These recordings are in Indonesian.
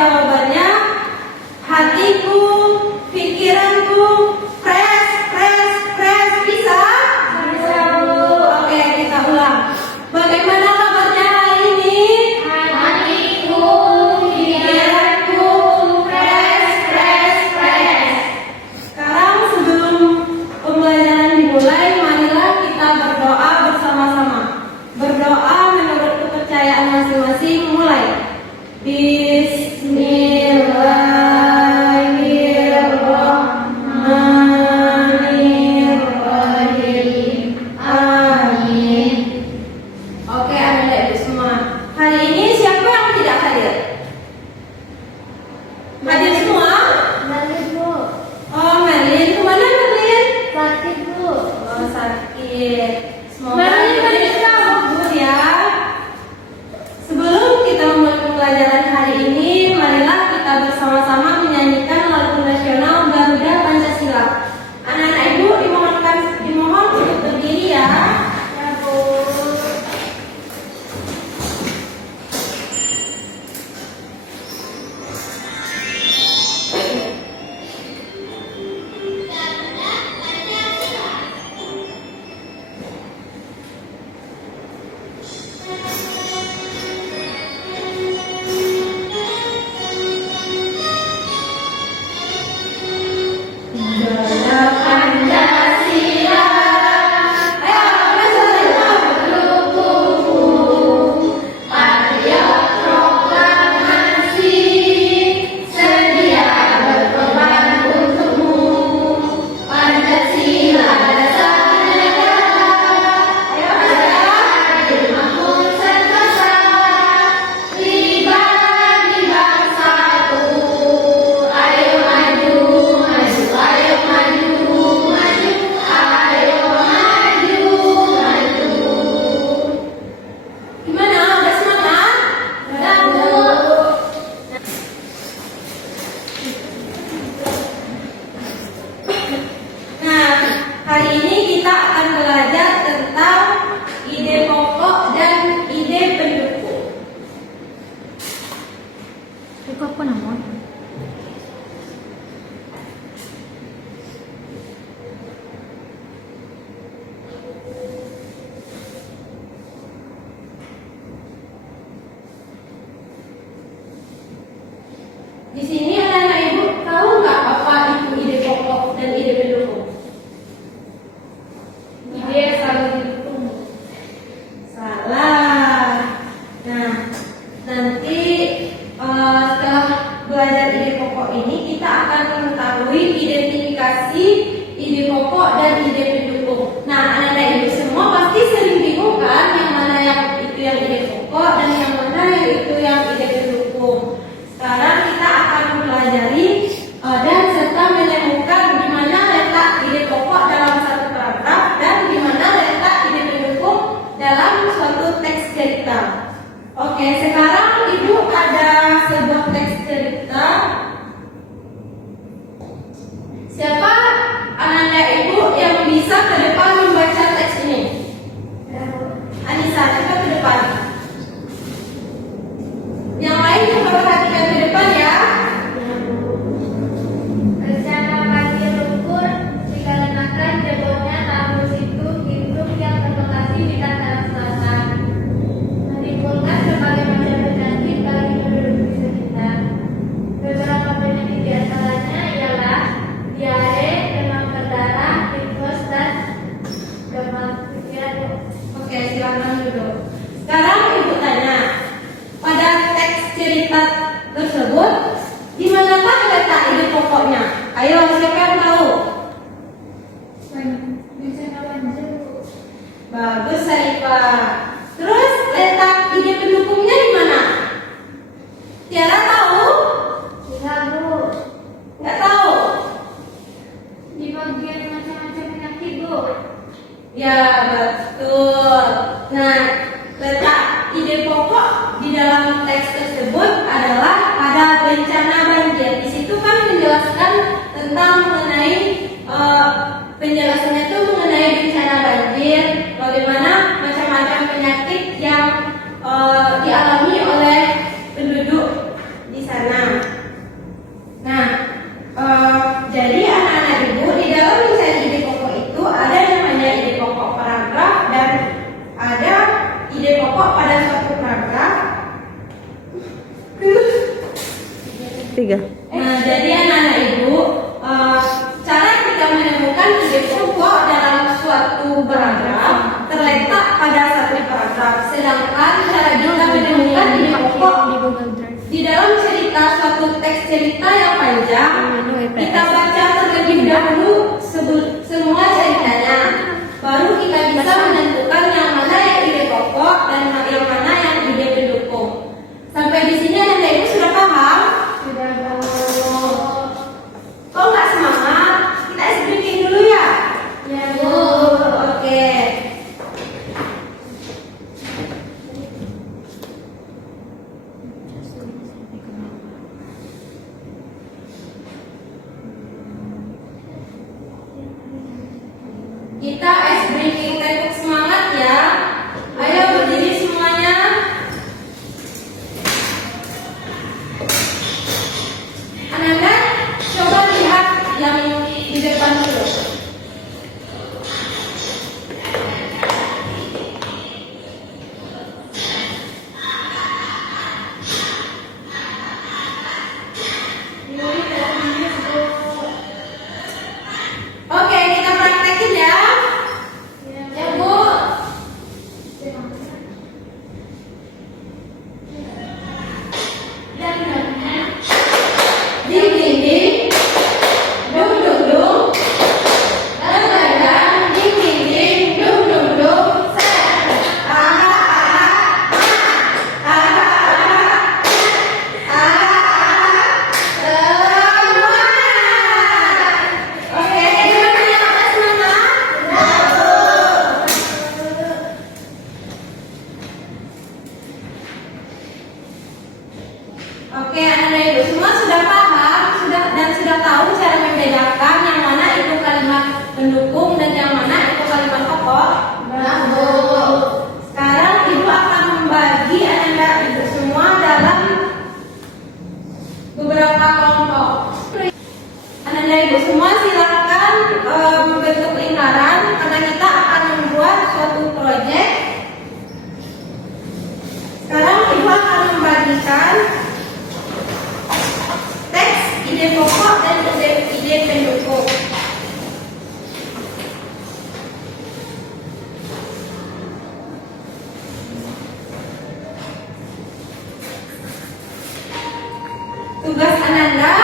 jawabannya? Hatiku, pikiranku, press, bisa? Bisa, Bu. Oke, kita ulang. Bagaimana kabarnya hari ini? Hatiku, pikiranku, press. Sekarang sebelum pembelajaran dimulai, marilah kita berdoa bersama-sama. Berdoa menurut kepercayaan masing-masing. Mulai. Bismillahirrahmanirrahim. Amin. Oke, adik-adik semua. Hari ini siapa yang tidak hadir? Hadir semua? Hadir, Bu. Oh, Merlin. Kemana Merlin? Sakit, Bu. Oh, sakit. Semoga Merlin, Merlin sembuh ya. Sebelum kita memulai pembelajaran hari ini, marilah kita bersama-sama menyanyikan lagu nasional Garuda Pancasila. Anak-anak ibu dimohon untuk berdiri ya. Ya, Bu. Garuda Pancasila. Ayo, Patriot proklamasi, sedia berkorban untukmu. Pancasila dasar negara, adil makmur sentosa, libat di bangsaku. Ayo maju, ayo maju, ayo maju. gimana? Udah semangat? Udah, Bu. Nah, hari ini kita akan belajar tentang ide pokok dan ide pendukung. Buka apa namun? Di sini anak-anak ibu tahu nggak apa itu ide pokok dan ide pendukung? Ide saling didukung. Salah. Nah, nanti setelah belajar ide pokok ini kita akan mengetahui identifikasi ide pokok dan ide pendukung. Nah, anak-anak ibu semua pasti sering bingung kan yang mana yang itu yang ide pokok dan yang mana yang itu yang ide pendukung. Sekarang kita akan mempelajari dan serta menemukan di mana letak ide pokok dalam satu paragraf dan di mana letak ide pendukung dalam suatu teks cerita. Oke, sekarang ibu ada sebuah teks cerita. Siapa anak-anak ibu yang bisa ke depan membaca teks ini? Anissa, coba ke depan. Yang lain coba perhatikan ke depan ya. Rencana pagi lumpur dikarenakan jebolnya tanggul situ Gintung yang berlokasi di Tangerang Selatan, menimbulkan berbagai macam penyakit bagi penduduk di sekitar. Beberapa penyakit di antaranya ialah diare, demam berdarah, tifus, dan demam pikiran. Oke, silakan duduk. Sekarang ibu tanya, pada teks cerita tersebut, di manakah letak ide pokoknya? Ayo, siapa yang tahu? Bencana banjir, Bu. Bagus, Sarifah. Terus letak ide pendukungnya di mana? Tiara tahu? Iya, Bu. Nggak tahu? Di bagian macam-macam penyakit, Bu. Ya, betul. Nah, letak ide pokok di dalam teks tersebut adalah pada bencana banjir. Di situ kan menjelaskan tentang mengenai penjelasannya itu mengenai bencana banjir, bagaimana macam-macam penyakit yang dialami oleh penduduk Nah, jadi anak-anak ibu, cara kita menemukan ide pokok dalam suatu paragraf terletak pada satu paragraf. Sedangkan cara kita menemukan ide pokok di dalam cerita suatu teks cerita yang panjang, kita baca terlebih dahulu semua ceritanya, baru kita bisa menentukan yang mana yang ide pokok dan yang mana yang ide pendukung. Sampai di sini anak-anak ibu sudah paham? Sudah tahu. Kok nggak semangat? Kita ice breaking dulu ya? Ya, Bu. Oke. Kita ice breaking tepuk semangat ya. Ayo berdiri semuanya. Ananda, coba lihat yang di depan dulu. Oke, kita praktekin ya. Ya, Bu. Ding ding ding, dung dung dung, dan dan ding ding ding, dung dung dung, set. Aha aha aha aha aha semua. Oke, gimana ya Pak semangat? Oke, anak-anak ibu semua sudah paham, sudah tahu cara membedakan yang mana itu kalimat pendukung dan yang mana itu kalimat pokok. Nah, Bu. Sekarang ibu akan membagi anak-anak ibu semua dalam beberapa kelompok. Anak-anak ibu semua silakan membentuk lingkaran karena kita akan membuat suatu proyek. Sekarang ibu akan membagikan teks ide pokok dan ide pendukung. Tugas Ananda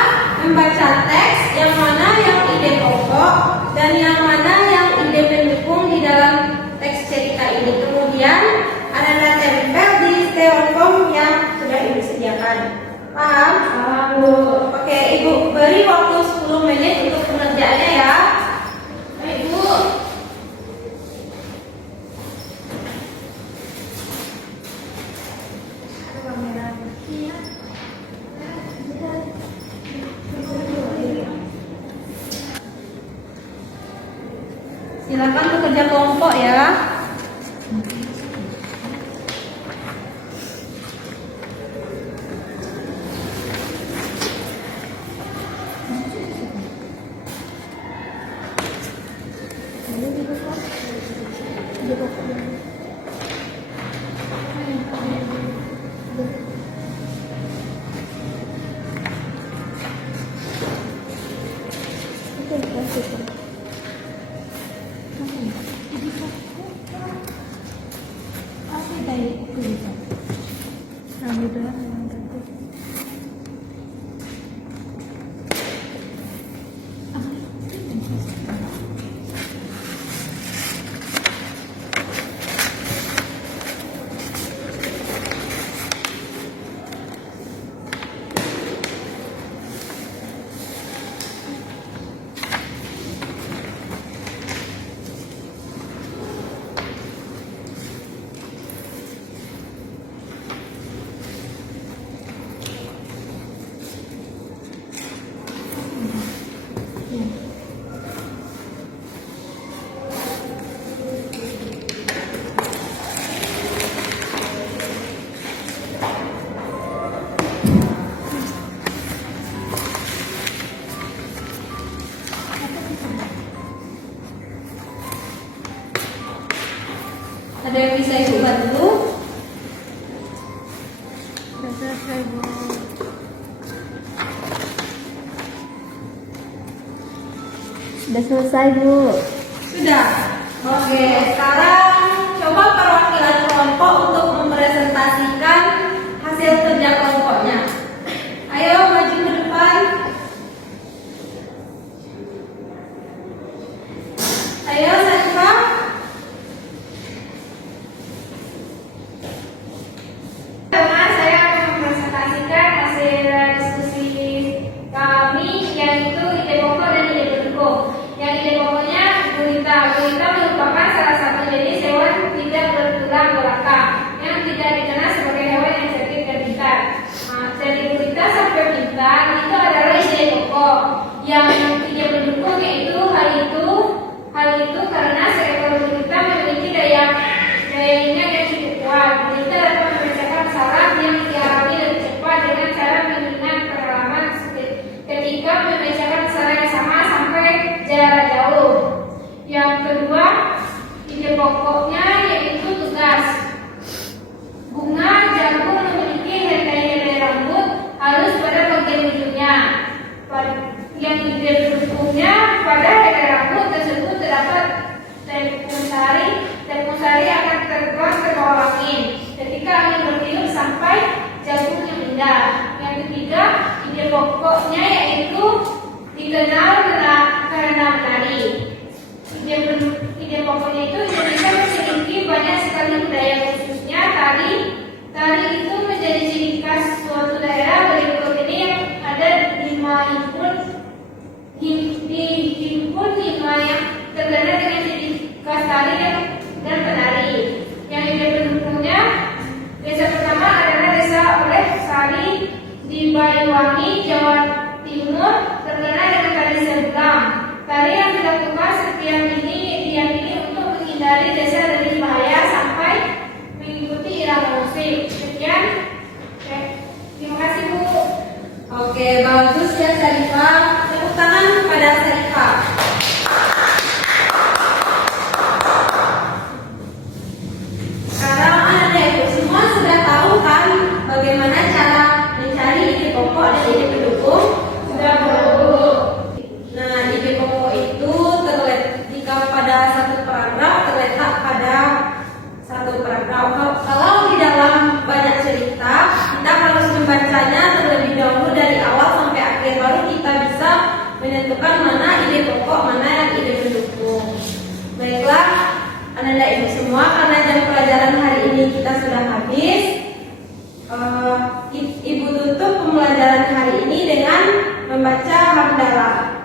membaca teks yang mana yang ide pokok dan yang mana yang ide pendukung di dalam teks cerita ini. Kemudian Ananda tempel di styrofoam yang sudah ibu sediakan. Paham? Paham, Bu. Oke, ibu beri waktu 10 menit untuk pengerjaannya ya. Baik, Bu. Silakan bekerja kelompok ya. Sudah selesai, Bu. Sudah. Oke, sekarang coba perwakilan kelompok untuk mempresentasikan hasil kerja kelompoknya. Ayo maju ke depan. Ayo Sarifah. Teman, saya akan mempresentasikan hasil diskusi kami, yaitu ide pokok dan ide pendukung. Yang ide pokoknya gurita. Gurita merupakan salah satu jenis hewan tidak bertulang belakang yang tidak dikenal sebagai hewan yang cerdik dan pintar. Nah, dari gurita sampai pintar itu adalah ide pokok. Yang ide pendukung yaitu hal itu karena seekor gurita memiliki daya ingat yang cukup kuat. Gurita dapat memecahkan masalah yang dialami lebih cepat dengan cara mengingat pengalaman ketika memecahkan masalah yang sama sampai jarak jauh. Yang kedua, ide pokoknya yaitu tugas. Bunga jagung memiliki helai-helai rambut halus pada bagian ujungnya. Yang ide pendukungnya pada helai rambut tersebut terdapat tepung sari. Tepung sari akan terbang ke bawah angin ketika angin bertiup sampai jagungnya pindah. Yang ketiga, ide pokoknya yaitu dikenal karena menari. Ide pokoknya itu Indonesia memiliki banyak sekali budaya, khususnya tari. Tari itu menjadi ciri khas suatu daerah. Berikut ini yang ada dihimpun 5 yang terkenal dengan ciri khas tari dan penari. Yang ide pendukungnya, desa pertama adalah desa Oleh Sari di Banyuwangi, Jawa Timur, terkenal dengan tari sebelang. Tari yang dilakukan setiap ini diyakini untuk menghindari desa dari bahaya sampai mengikuti irama musik. Sekian. Terima kasih, Bu. Oke, bagus ya Sarifah. Tepuk tangan kepada Sarifah. Sekarang anak-anak ibu semua sudah tahu kan bagaimana cara mencari ide pokok dan ide pendukung? Sudah, Bu. Nah, ide pokok itu jika pada satu paragraf terletak pada satu paragraf. Kalau di dalam banyak cerita, kita harus membacanya terlebih dahulu dari awal sampai akhir, baru kita bisa menentukan mana ide pokok, mana yang ide pendukung. Baiklah, anak-anak ibu semua, karena jam pelajaran hari ini kita sudah habis. Ibu tutup pembelajaran hari ini dengan membaca hamdalah.